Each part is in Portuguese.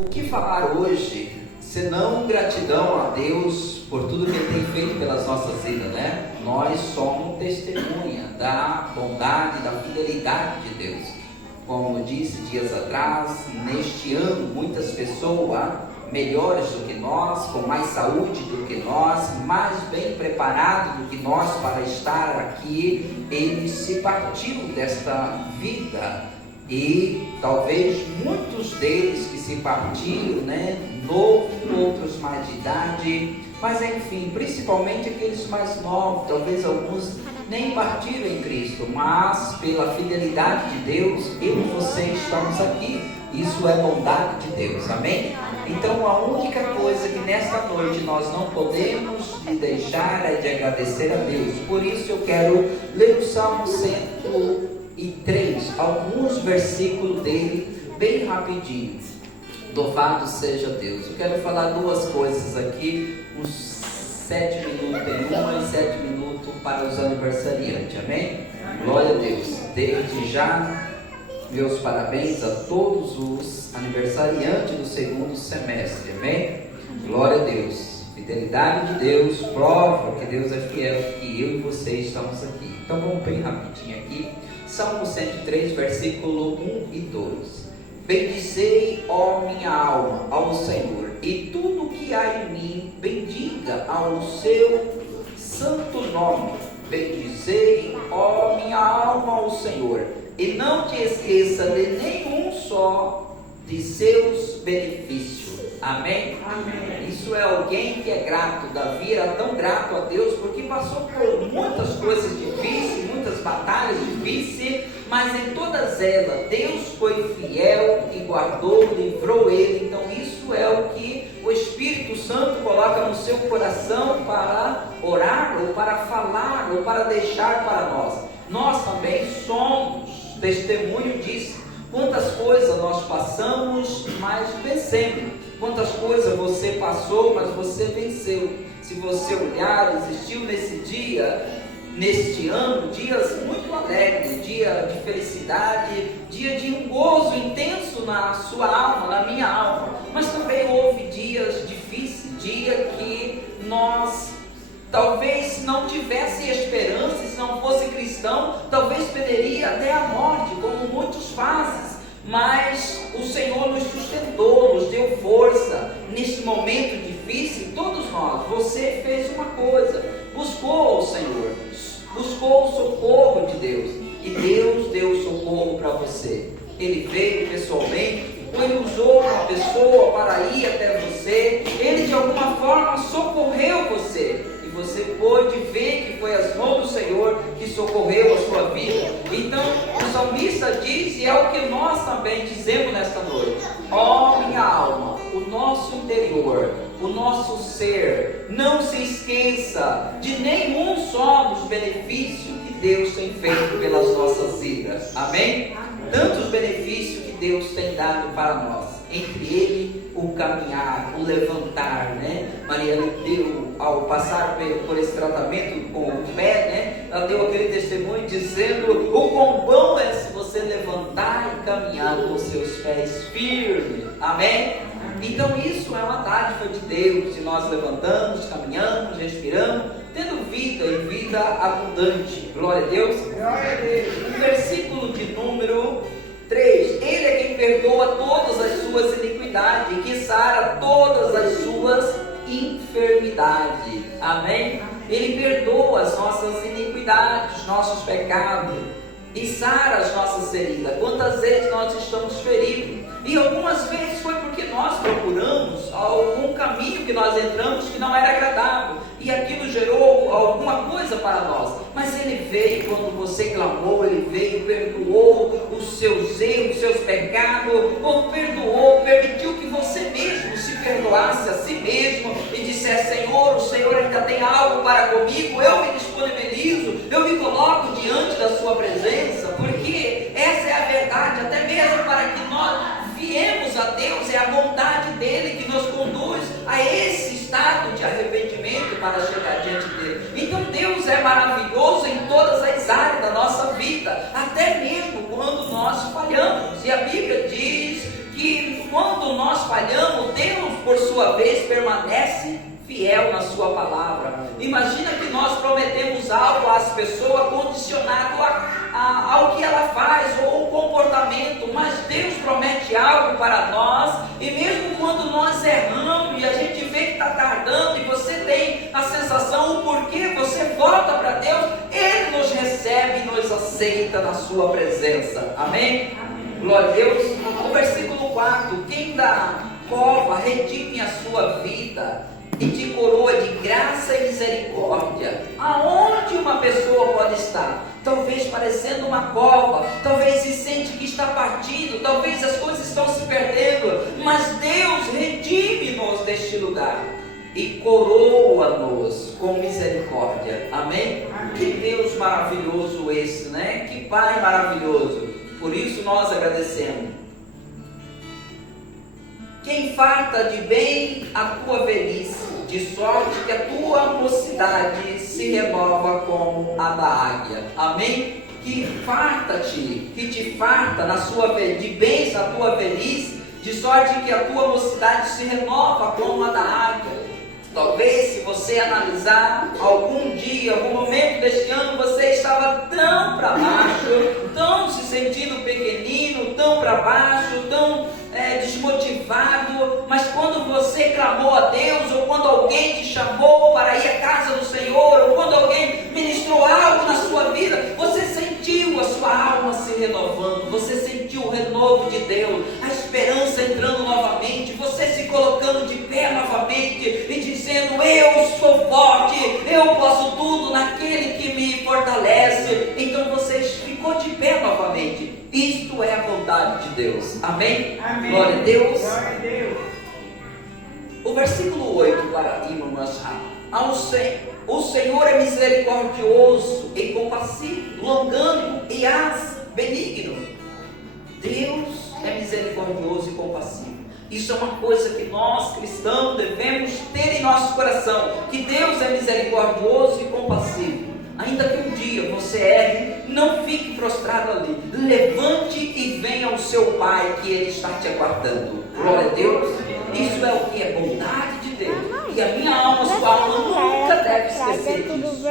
O que falar hoje, senão gratidão a Deus por tudo que Ele tem feito pelas nossas vidas, né? Nós somos testemunha da bondade, da fidelidade de Deus. Como disse dias atrás, neste ano, muitas pessoas melhores do que nós, com mais saúde do que nós, mais bem preparados do que nós para estar aqui, eles se partiu desta vida. E talvez muitos deles que se partiram, né, novo, outros mais de idade, mas enfim, principalmente aqueles mais novos, talvez alguns nem partiram em Cristo, mas pela fidelidade de Deus, eu e você estamos aqui. Isso é bondade de Deus, amém? Então a única coisa que nesta noite nós não podemos deixar é de agradecer a Deus. Por isso eu quero ler o Salmo 103, alguns versículos dele, bem rapidinho. Louvado seja Deus. Eu quero falar duas coisas aqui, uns 7 minutos em uma e 7 minutos para os aniversariantes, amém? Glória a Deus. Desde já, meus parabéns a todos os aniversariantes do segundo semestre, amém? Glória a Deus. Fidelidade de Deus prova que Deus é fiel, que eu e você estamos aqui. Então vamos bem rapidinho aqui. Salmo 103, versículo 1 e 2. Bendizei, ó minha alma, ao Senhor, e tudo que há em mim, bendiga ao seu santo nome. Bendizei, ó minha alma, ao Senhor, e não te esqueça de nenhum só de seus benefícios. Amém? Amém. Isso é alguém que é grato. Davi era tão grato a Deus porque passou por muitas coisas difíceis, muitas batalhas difíceis, mas em todas elas Deus foi fiel e guardou, livrou ele. Então isso é o que o Espírito Santo coloca no seu coração para orar, ou para falar, ou para deixar para nós. Nós também somos testemunho disso. Quantas coisas nós passamos, mas vencemos. Quantas coisas você passou, mas você venceu. Se você olhar, existiu nesse dia, neste ano, dias muito alegres, dia de felicidade, dia de um gozo intenso na sua alma, na minha alma. Mas também houve dias difíceis, dia que nós talvez não tivesse esperança, se não fosse cristão, talvez perderia até a morte, como muitos fazem. Mas o Senhor nos sustentou, nos deu força neste momento difícil. Todos nós, você fez uma coisa, buscou o Senhor, buscou o socorro de Deus, e Deus deu o socorro para você. Ele veio pessoalmente, ou Ele usou uma pessoa para ir até você. Ele de alguma forma socorreu você, e você pôde ver que foi as mãos do Senhor que socorreu a sua vida. Então o salmista diz, e é o que nós também dizemos nesta noite: ó minha alma, o nosso interior, o nosso ser, não se esqueça de nenhum só dos benefícios que Deus tem feito pelas nossas vidas. Amém? Tantos benefícios que Deus tem dado para nós. Entre ele, o caminhar, o levantar, né? Mariana deu, ao passar por esse tratamento com o pé, né? Ela deu aquele testemunho dizendo: o quão bom é se você levantar e caminhar com os seus pés firmes. Amém? Então isso é uma dádiva de Deus, se nós levantamos, caminhamos, respiramos, tendo vida e vida abundante. Glória a Deus. Glória a Deus. No versículo de número 3, Ele é quem perdoa todas as suas iniquidades e que sara todas as suas enfermidades. Amém? Ele perdoa as nossas iniquidades, nossos pecados, e sara as nossas feridas. Quantas vezes nós estamos feridos? E algumas vezes foi porque nós procuramos algum caminho que nós entramos que não era agradável, e aquilo gerou alguma coisa para nós. Mas Ele veio quando você clamou, Ele veio, perdoou os seus erros, os seus pecados, ou perdoou, permitiu que você mesmo se perdoasse a si mesmo e dissesse: Senhor, o Senhor ainda tem algo para comigo, eu me disponibilizo, eu me coloco diante da sua presença, porque essa é a verdade, até mesmo para que nós viemos a Deus, é a vontade dEle que nos conduz a esse estado de arrependimento para chegar diante dEle. Então Deus é maravilhoso em todas as áreas da nossa vida, até mesmo quando nós falhamos. E a Bíblia diz que quando nós falhamos, Deus, por sua vez, permanece fiel na sua palavra. Imagina que nós prometemos algo às pessoas condicionado ao que ela faz ou o comportamento, mas Deus promete algo para nós, e mesmo quando nós erramos e a gente vê que está tardando e você tem a sensação, o porquê, você volta para Deus, Ele nos recebe e nos aceita na sua presença. Amém? Glória a Deus. O versículo 4: quem da cova redime a sua vida e te coroa de graça e misericórdia. Aonde uma pessoa pode estar? Talvez parecendo uma cova, talvez se sente que está partido, talvez as coisas estão se perdendo, mas Deus redime-nos deste lugar e coroa-nos com misericórdia. Amém? Amém? Que Deus maravilhoso esse, né? Que Pai maravilhoso. Por isso nós agradecemos. Quem farta de bem a tua velhice, de sorte que a tua mocidade se renova como a da águia. Amém? Que farta-te, que te farta de bens a tua velhice, de sorte que a tua mocidade se renova como a da águia. Talvez, se você analisar algum dia, algum momento deste ano, você estava tão para baixo, tão se sentindo pequenino, tão para baixo, tão desmotivado, mas quando você clamou a Deus, ou quando alguém te chamou para ir à casa do Senhor, ou quando alguém ministrou algo na sua vida, você sentiu a sua alma se renovando, você sentiu o renovo de Deus, a esperança entrando novamente, você se colocando de pé novamente e dizendo: eu sou forte, eu posso tudo naquele que me fortalece. Então você ficou de pé novamente. Isto é a vontade de Deus. Amém? Amém. Glória a Deus. Glória a Deus. O versículo 8, para irmos mais rápido. O Senhor é misericordioso e compassivo, longânimo e benigno. Deus é misericordioso e compassivo. Isso é uma coisa que nós cristãos devemos ter em nosso coração, que Deus é misericordioso e compassivo. Ainda que um dia você erre, não fique prostrado ali. Levante e venha ao seu Pai, que Ele está te aguardando. Glória a Deus. Isso é o que é bondade de Deus. E a minha alma, sua alma nunca deve esquecer disso.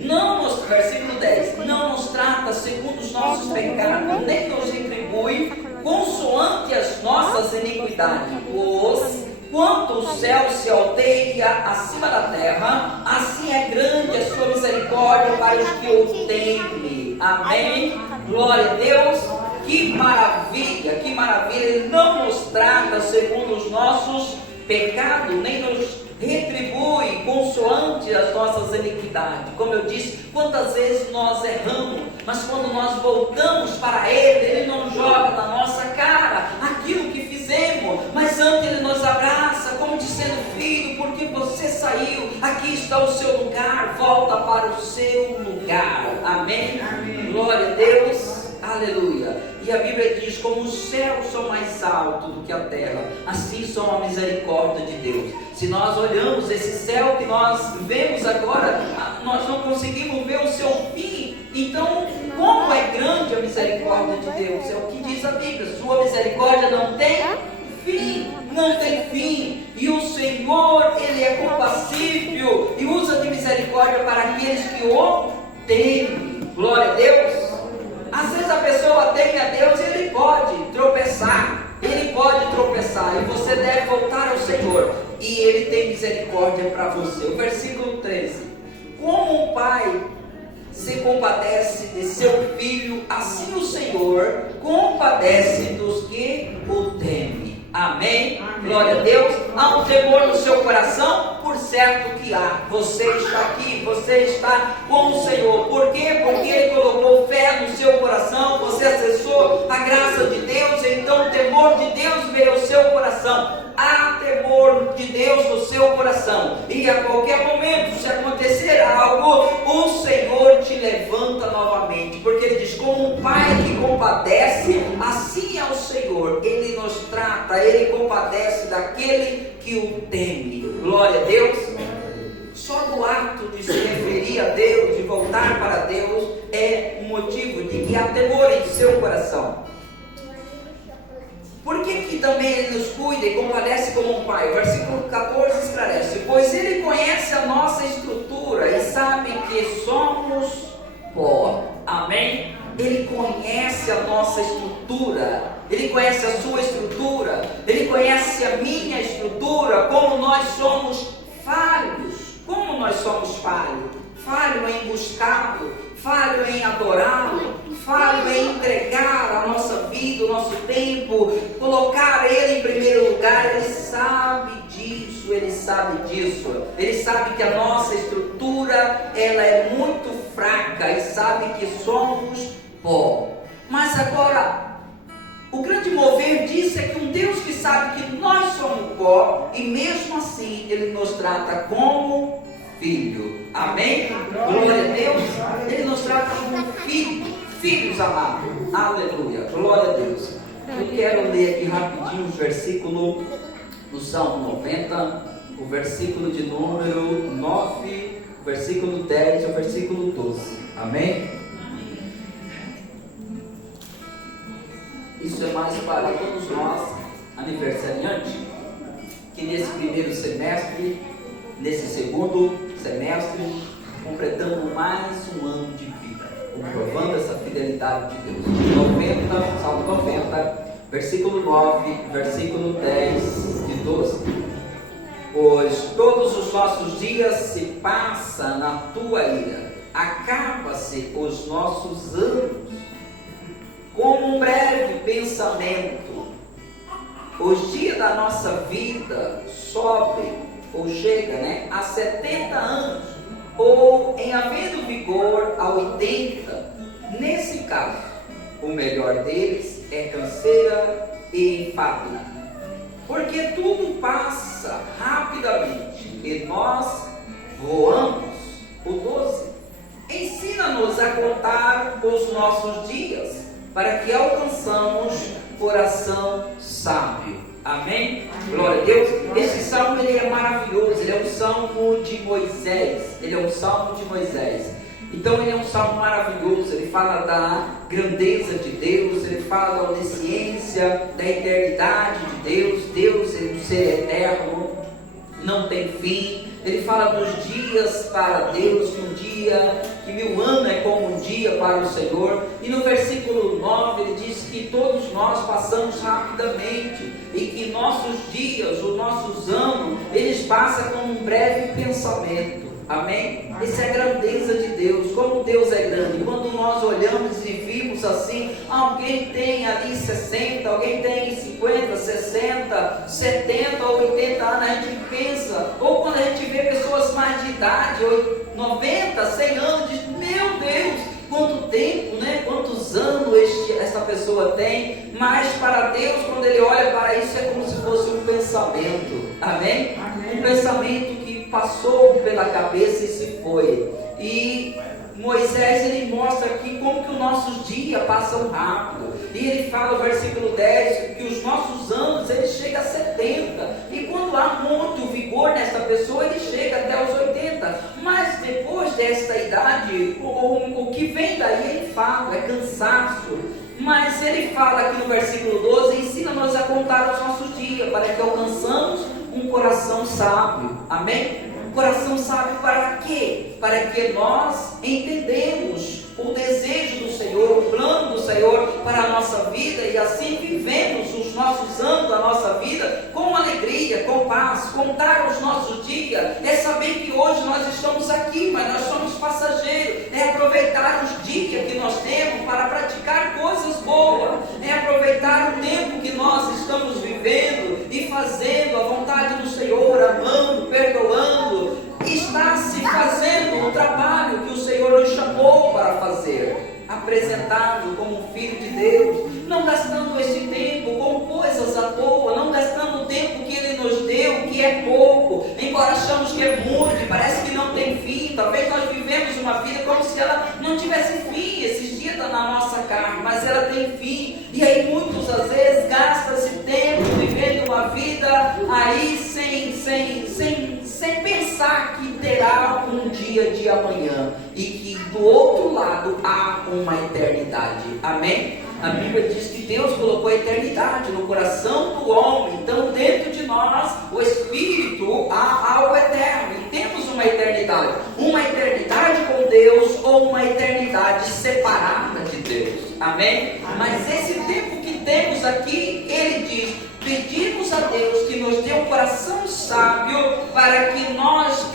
Não nos, versículo 10: não nos trata segundo os nossos pecados, nem nos retribui consoante as nossas iniquidades. Pois quanto o céu se alteia acima da terra, assim é grande a sua misericórdia para os que o temem. Amém? Glória a Deus. Que maravilha, que maravilha. Ele não nos trata segundo os nossos pecados, nem nos retribui consoante as nossas iniquidades. Como eu disse, quantas vezes nós erramos, mas quando nós voltamos para Ele, Ele não joga na nossa cara aquilo que fizemos, mas antes Ele nos abraça, como dizendo: filho, porque você saiu, aqui está o seu lugar, volta para o seu lugar. Amém? Amém. Glória a Deus. Aleluia. E a Bíblia diz: como os céus são mais altos do que a terra, assim são a misericórdia de Deus. Se nós olhamos esse céu que nós vemos agora, nós não conseguimos ver o seu fim. Então, como é grande a misericórdia de Deus? É o que diz a Bíblia: sua misericórdia não tem fim, não tem fim. E o Senhor, Ele é compassível e usa de misericórdia para aqueles que o temem. Glória a Deus. Às vezes a pessoa teme a Deus e ele pode tropeçar, e você deve voltar ao Senhor, e Ele tem misericórdia para você. O versículo 13: como um pai se compadece de seu filho, assim o Senhor compadece dos que o temem. Amém? Amém. Glória a Deus. Há um temor no seu coração? Por certo que há. Você está aqui, você está com o Senhor. Por quê? Porque Ele colocou fé no seu coração, você acessou a graça de Deus, então o temor de Deus veio ao seu coração. Há temor de Deus no seu coração, e a qualquer momento, se acontecer algo, o Senhor te levanta novamente, porque Ele diz: como um pai que compadece, assim é o Senhor. Ele nos trata, Ele compadece daquele que o teme. Glória a Deus. Só do ato de se referir a Deus, de voltar para Deus, é um motivo de que há temor em seu coração. Por que também Ele nos cuida e compadece como um pai? O versículo 14 esclarece: pois Ele conhece a nossa estrutura e sabe que somos pó. Amém? Ele conhece a nossa estrutura, Ele conhece a sua estrutura, Ele conhece a minha estrutura, como nós somos falhos. Como nós somos falhos? Falho em buscá-lo, falho em adorá-lo, falho em entregar a nossa vida, o nosso tempo, colocar Ele em primeiro lugar. Ele sabe disso, Ele sabe disso. Ele sabe que a nossa estrutura, ela é muito fraca e sabe que somos pó. Mas agora, o grande mover disso é que um Deus que sabe que nós somos pó, e mesmo assim Ele nos trata como filho. Amém? Glória a Deus. Ele nos trata como filho, filhos amados. Aleluia. Glória a Deus. Eu quero ler aqui rapidinho os versículos do Salmo 90, o versículo de número 9, o versículo 10 e o versículo 12. Amém? Isso é mais para todos nós, aniversariantes, que nesse primeiro semestre, nesse segundo semestre, completamos mais um ano de vida, comprovando essa fidelidade de Deus. 90, Salmo 90, versículo 9, versículo 10 e 12. Pois todos os nossos dias se passam na tua ira, acaba-se os nossos anos como um breve pensamento. Os dias da nossa vida sobem, ou chega, a 70 anos, ou em havendo vigor a 80. Nesse caso, o melhor deles é canseira e enfado, porque tudo passa rapidamente e nós voamos. O 12. Ensina-nos a contar os nossos dias, para que alcançamos coração sábio. Amém? Glória a Deus. Esse salmo, ele é maravilhoso. Ele é um salmo de Moisés. Ele é um salmo de Moisés. Então ele é um salmo maravilhoso. Ele fala da grandeza de Deus. Ele fala da onisciência, da eternidade de Deus. Deus é um ser eterno, não tem fim. Ele fala dos dias para Deus, que um dia, que 1000 anos é como um dia para o Senhor. E no versículo 9 ele diz que todos nós passamos rapidamente e que nossos dias, os nossos anos, eles passam como um breve pensamento. Amém? Essa é a grandeza de Deus, como Deus é grande. Quando nós olhamos e vimos assim, alguém tem ali 60, alguém tem 50, 60, 70 ou 80 anos, a gente pensa, ou quando a gente vê pessoas mais de idade, 90, 100 anos, diz, meu Deus, quanto tempo, quantos anos essa pessoa tem. Mas para Deus, quando Ele olha para isso, é como se fosse um pensamento. Amém? Um pensamento que passou pela cabeça e se foi. E Moisés, ele mostra aqui como que os nossos dias passam rápido. E ele fala no versículo 10 que os nossos anos, ele chega a 70. E quando há muito vigor nessa pessoa, ele chega até os 80. Mas depois desta idade, o que vem daí é enfado, é cansaço. Mas ele fala aqui no versículo 12: ensina-nos a contar os nossos dias, para que alcançamos um coração sábio. Amém? Um coração sábio para quê? Para que nós entendemos o desejo do Senhor, o plano do Senhor para a nossa vida, e assim vivemos os nossos anos da nossa vida com alegria, com paz. Contar os nossos dias é saber que hoje nós estamos aqui, mas nós somos passageiros. É aproveitar os dias que nós temos para praticar coisas boas, é aproveitar o tempo que nós estamos vivendo e fazendo a vontade do Senhor, amando, perdoando. Está se fazendo o trabalho que o Senhor nos chamou para fazer, apresentado como filho de Deus, não gastando esse tempo com coisas à toa, não gastando o tempo que Ele nos deu, que é pouco, embora achamos que é muito, e parece que não tem fim. Talvez nós vivemos uma vida como se ela não tivesse fim. Esses dias estão na nossa carne, mas ela tem fim. E aí muitos às vezes gastam esse tempo vivendo uma vida aí sem pensar que terá um dia de amanhã e que do outro lado há uma eternidade. Amém? A Bíblia diz que Deus colocou a eternidade no coração do homem. Então, dentro de nós, o Espírito, há algo eterno. E temos uma eternidade. Uma eternidade com Deus ou uma eternidade separada de Deus. Amém? Mas esse tempo que temos aqui, ele diz: pedimos a Deus que nos dê um coração sábio para que nós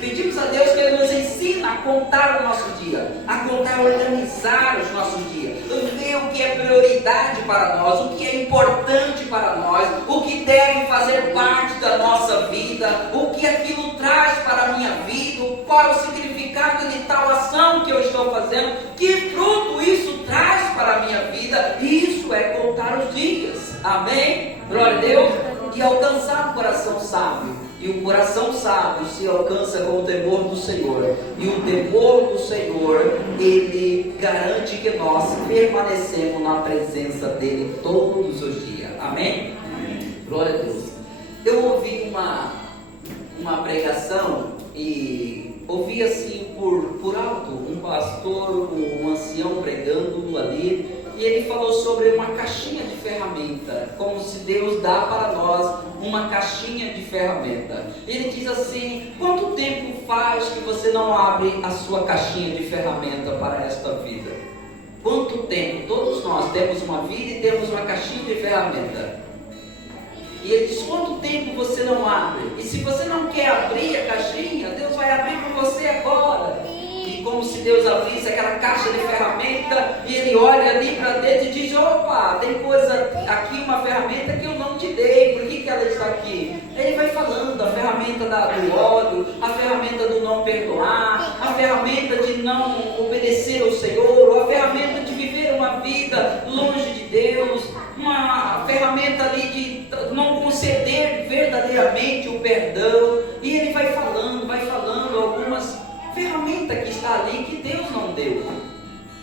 pedimos a Deus que Ele nos ensine a contar o nosso dia, a contar, organizar os nossos dias, ver o que é prioridade para nós, o que é importante para nós, o que deve fazer parte da nossa vida, o que aquilo traz para a minha vida, qual é o significado de tal ação que eu estou fazendo, que fruto isso traz para a minha vida. Isso é contar os dias. Amém? Glória a Deus. E alcançar o coração sábio. E o coração sábio se alcança com o temor do Senhor. E o temor do Senhor, ele garante que nós permanecemos na presença dele todos os dias. Amém? Glória a Deus. Eu ouvi uma pregação e ouvi assim por alto um pastor, um ancião pregando ali. E ele falou sobre uma caixinha de ferramenta, como se Deus dá para nós uma caixinha de ferramenta. Ele diz assim: quanto tempo faz que você não abre a sua caixinha de ferramenta para esta vida? Quanto tempo? Todos nós temos uma vida e temos uma caixinha de ferramenta. E ele diz: quanto tempo você não abre? E se você não quer abrir a caixinha, Deus vai abrir para você agora. E como se Deus abrisse aquela caixa de ferramenta, e ele olha ali para dentro e diz: opa, tem coisa aqui, uma ferramenta que eu não te dei, por que ela está aqui? Ele vai falando a ferramenta do ódio, a ferramenta do não perdoar, a ferramenta de não obedecer ao Senhor, a ferramenta de viver uma vida longe de Deus, uma ferramenta ali de não conceder verdadeiramente o perdão. E ele vai falando algumas ferramenta que está ali que Deus não deu.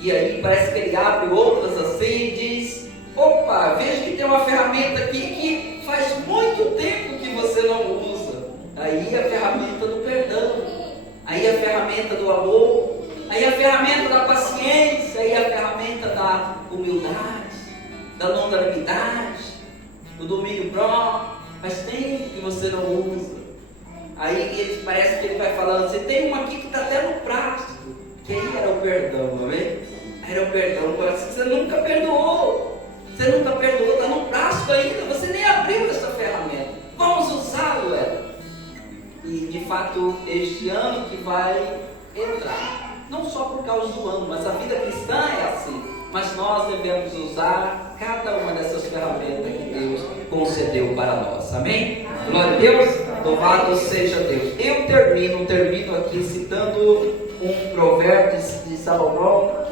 E aí parece que ele abre outras assim e diz: opa, vejo que tem uma ferramenta aqui que faz muito tempo que você não usa. Aí a ferramenta do perdão, aí a ferramenta do amor, aí a ferramenta da paciência, aí a ferramenta da humildade, da longanimidade, do domínio próprio. Faz tempo que você não usa. Aí ele, parece que ele vai falando: você tem uma aqui que está até no prático, que aí era o perdão, amém? Era o perdão, você nunca perdoou, está no prático ainda, você nem abriu essa ferramenta, vamos usá-lo, E de fato, este ano que vai entrar, não só por causa do ano, mas a vida cristã é assim, mas nós devemos usar cada uma dessas ferramentas que Deus concedeu para nós, amém? Glória a Deus, louvado seja Deus. Eu termino aqui citando um provérbio de Salomão,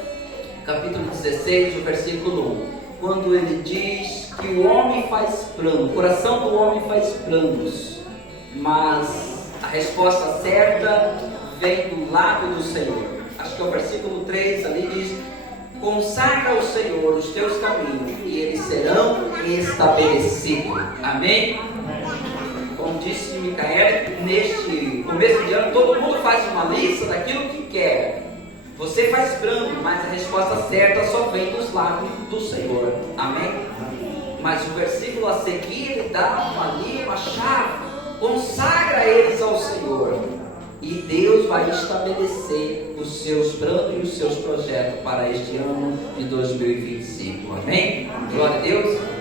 capítulo 16, o versículo 1, quando ele diz que o homem faz plano, o coração do homem faz planos, mas a resposta certa vem do lado do Senhor. Acho que é o versículo 3 ali, diz: consagra ao Senhor os teus caminhos e eles serão estabelecidos. Amém? Como disse Micael, neste começo de ano todo mundo faz uma lista daquilo que quer. Você faz plano, mas a resposta certa só vem dos lábios do Senhor. Amém? Mas o versículo a seguir, ele dá uma chave: consagra eles ao Senhor, e Deus vai estabelecer os seus planos e os seus projetos para este ano de 2025. Amém? Glória a Deus.